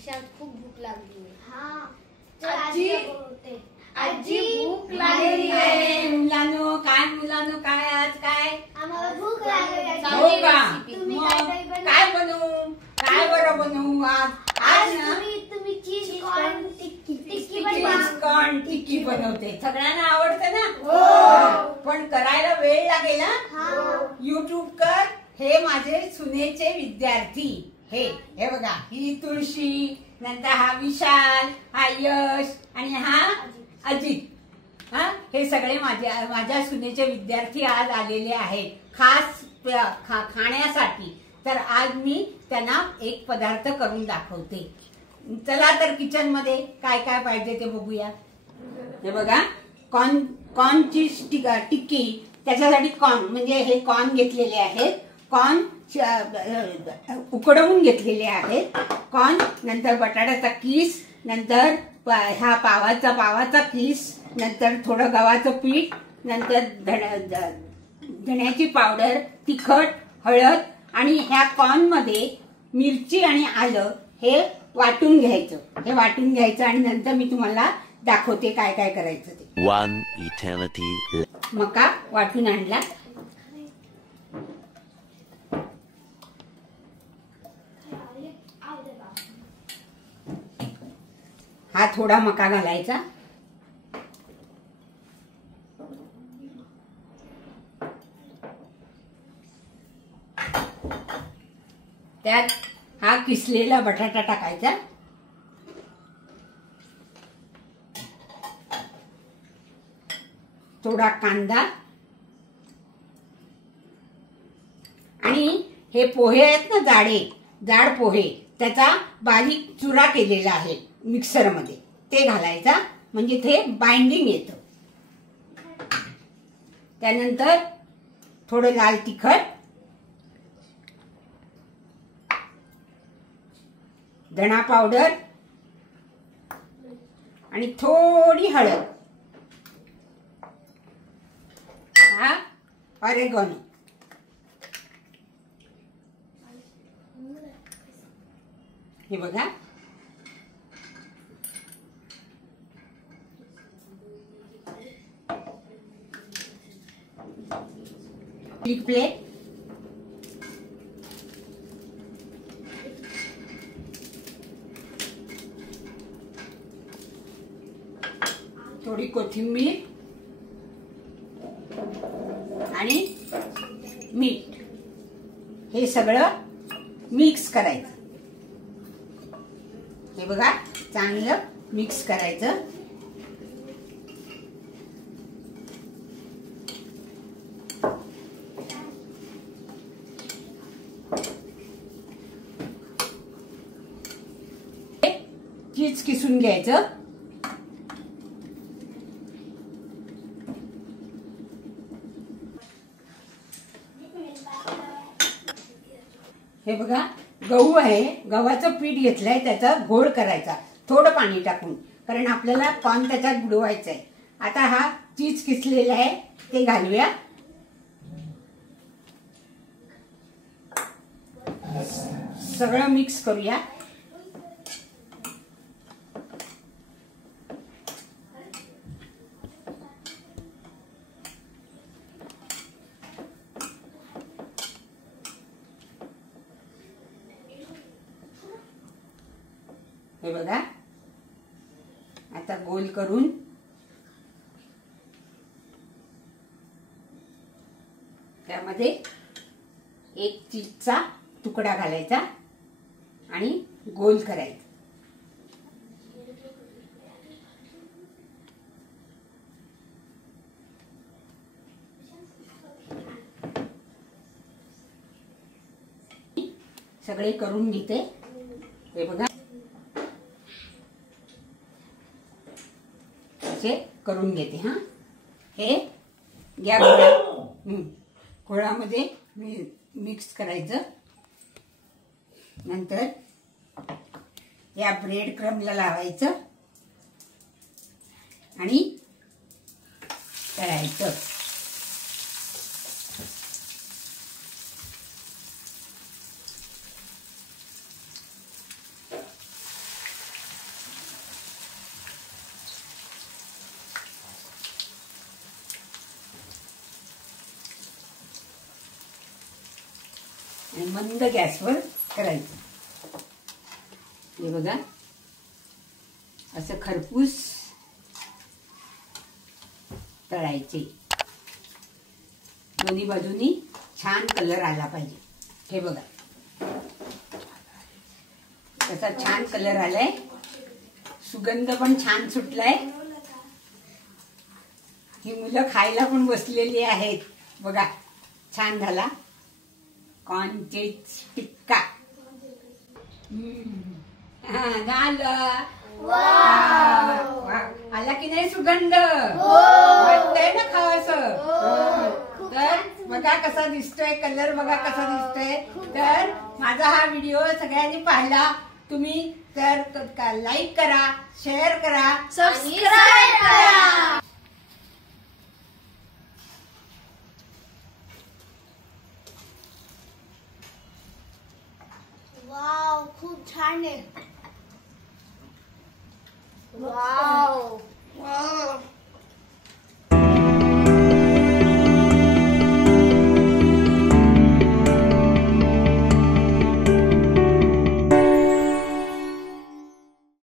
विशाल खूप भूक लागली आहे. आजी आजी भूक लागली आहे. मुलांनो काय आज काय आम्हाला भूक लागली आहे. हो का? काय बनवू काय बरं बनवू आज ना तुम्ही चीज कॉर्न टिक्की बनवते. सगळ्यांना आवडते ना. पण करायला वेळ लागेल ना. YouTube कर. हे माझे सुनेचे विद्यार्थी. हे बघा, ही तुळशी, नंतर हा विशाल, हा यश आणि हा अजित. हे सगळे माझ्या सुनेचे विद्यार्थी आज आलेले आहेत खास खाण्यासाठी. तर आज मी त्यांना एक पदार्थ करून दाखवते. चला तर किचन मध्ये काय काय पाहिजे ते बघूया. हे बघा, कॉर्नची टिक्की. त्याच्यासाठी कॉर्न म्हणजे हे कॉर्न घेतलेले आहेत. कॉर्न उकडवून घेतलेले आहेत. कॉर्न, नंतर बटाट्याचा किस, नंतर हा पावाचा किस, नंतर थोडं गव्हाचं पीठ, नंतर धण्याची पावडर, तिखट, हळद आणि ह्या कॉर्न मध्ये मिरची आणि आलं हे वाटून घ्यायचं आणि नंतर मी तुम्हाला दाखवते काय काय करायचं ते. One eternity. मका वाटून आणला. हा थोडा मका घालायचा. त्यात हा किसलेला बटाटा टाकायचा. थोडा कांदा आणि हे पोहे आहेत ना, जाड पोहे, त्याचा बारीक चुरा केलेला आहे मिक्सर मध्ये, ते घालायचा म्हणजे ते बाइंडिंग येतं. त्यानंतर थोडं लाल तिखट, धणा पावडर आणि थोडी हळद. हा ऑरेगॅनो. हे बघा, एक प्लेट, थोडी कोथिंबीर आणि मीठ, हे सगळं मिक्स करायचं. हे बघा, चांगलं मिक्स करायचं. चीज किसून घ्यायचं. हे बघा, गहू आहे, गव्हाचं पीठ घेतलंय, त्याचा घोळ करायचा थोडं पाणी टाकून, कारण आपल्याला कॉर्न त्याच्यात बुडवायचं आहे. आता हा चीज किसलेला आहे ते घालूया. सगळं मिक्स करूया. हे बघा, आता गोल करून त्यामध्ये एक चीजचा तुकडा घालायचा आणि गोल करायचा. सगळे करून घेते. हे बघा, करून घेते. हा, हे घ्या गोळामध्ये मिक्स करायचं. नंतर या ब्रेड क्रम्बला लावायचं आणि तळायचं. आणि मंद गॅसवर करायचं. हे बघा असं खरपूस तळायचे. दोन्ही बाजूनी छान कलर आला पाहिजे. हे बघा कसा छान कलर आलाय. सुगंध पण छान सुटलाय. ही मुलं खायला पण बसलेली आहेत. बघा छान झाला कॉर्न चीज टिक्का. झालं. आला की नाही सुगंध? वाटतंय ना खावंसं. तर बघा कसा दिसतोय कलर. बघा कसा दिसतोय. तर माझा हा व्हिडिओ सगळ्यांनी पाहिला. तुम्ही तर लाईक करा, शेअर करा, सबस्क्राईब करा. वाव खूप छान आहे. Wow wow